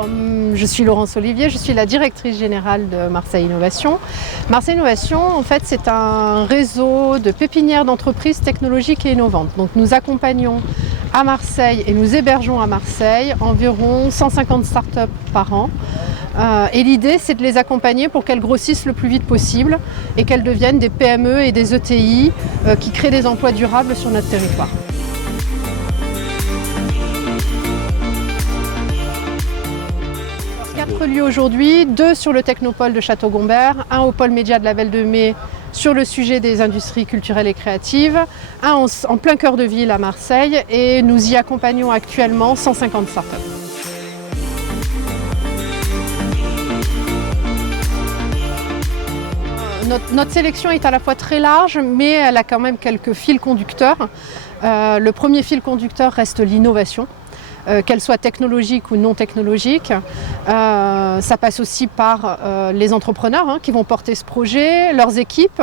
Alors, je suis Laurence Olivier, je suis la directrice générale de Marseille Innovation. Marseille Innovation, en fait, c'est un réseau de pépinières d'entreprises technologiques et innovantes. Donc, nous accompagnons à Marseille et nous hébergeons à Marseille environ 150 startups par an. Et l'idée, c'est de les accompagner pour qu'elles grossissent le plus vite possible et qu'elles deviennent des PME et des ETI qui créent des emplois durables sur notre territoire. Quatre lieux aujourd'hui, 2 sur le Technopole de Château-Gombert, un au pôle média de la Belle de Mai sur le sujet des industries culturelles et créatives, un en plein cœur de ville à Marseille, et nous y accompagnons actuellement 150 startups. Notre sélection est à la fois très large, mais elle a quand même quelques fils conducteurs. Le premier fil conducteur reste l'innovation. Qu'elle soit technologique ou non technologique. Ça passe aussi par les entrepreneurs qui vont porter ce projet, leurs équipes.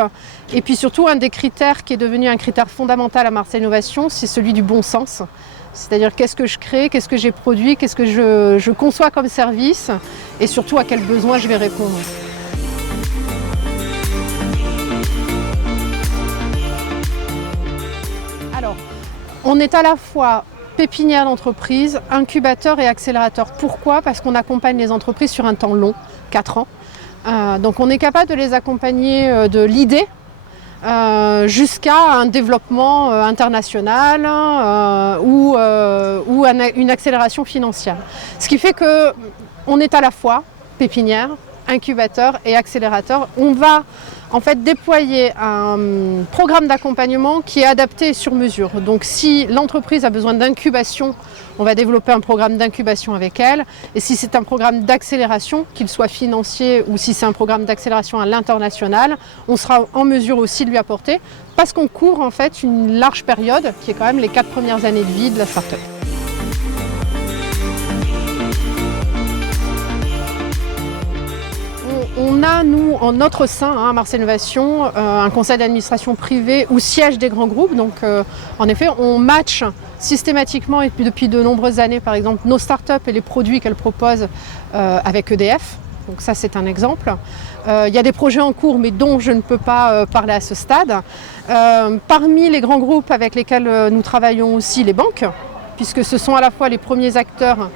Et puis surtout, un des critères qui est devenu un critère fondamental à Marseille Innovation, c'est celui du bon sens. C'est-à-dire qu'est-ce que je crée, qu'est-ce que j'ai produit, qu'est-ce que je conçois comme service et surtout à quels besoins je vais répondre. Alors, on est à la fois pépinière d'entreprise, incubateur et accélérateur. Pourquoi ? Parce qu'on accompagne les entreprises sur un temps long, 4 ans. Donc on est capable de les accompagner de l'idée jusqu'à un développement international ou une accélération financière. Ce qui fait qu'on est à la fois pépinière, incubateur et accélérateur. On va en fait déployer un programme d'accompagnement qui est adapté sur mesure. Donc si l'entreprise a besoin d'incubation, on va développer un programme d'incubation avec elle. Et si c'est un programme d'accélération, qu'il soit financier ou si c'est un programme d'accélération à l'international, on sera en mesure aussi de lui apporter parce qu'on court en fait une large période qui est quand même les 4 premières années de vie de la start-up. On a, nous, en notre sein, à Marseille Innovation, un conseil d'administration privé où siègent des grands groupes. Donc, en effet, on match systématiquement et depuis de nombreuses années, par exemple, nos startups et les produits qu'elles proposent avec EDF. Donc ça, c'est un exemple. Il y a des projets en cours, mais dont je ne peux pas parler à ce stade. Parmi les grands groupes avec lesquels nous travaillons aussi, les banques, puisque ce sont à la fois les premiers acteurs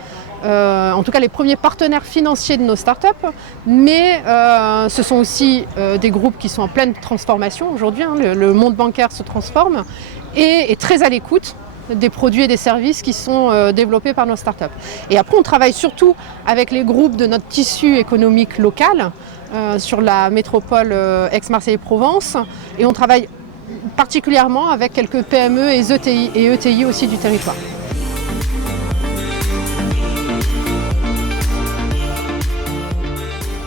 en tout cas les premiers partenaires financiers de nos startups, mais ce sont aussi des groupes qui sont en pleine transformation aujourd'hui. Le monde bancaire se transforme et est très à l'écoute des produits et des services qui sont développés par nos startups. Et après, on travaille surtout avec les groupes de notre tissu économique local sur la métropole Aix-Marseille-Provence, et on travaille particulièrement avec quelques PME et ETI aussi du territoire.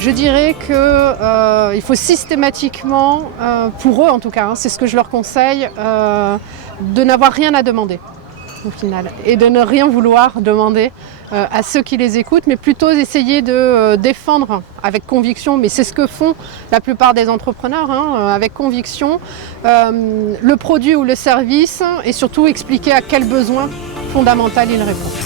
Je dirais qu'il faut systématiquement, pour eux en tout cas, c'est ce que je leur conseille, de n'avoir rien à demander au final et de ne rien vouloir demander à ceux qui les écoutent, mais plutôt essayer de défendre avec conviction, mais c'est ce que font la plupart des entrepreneurs, avec conviction, le produit ou le service et surtout expliquer à quel besoin fondamental ils répondent.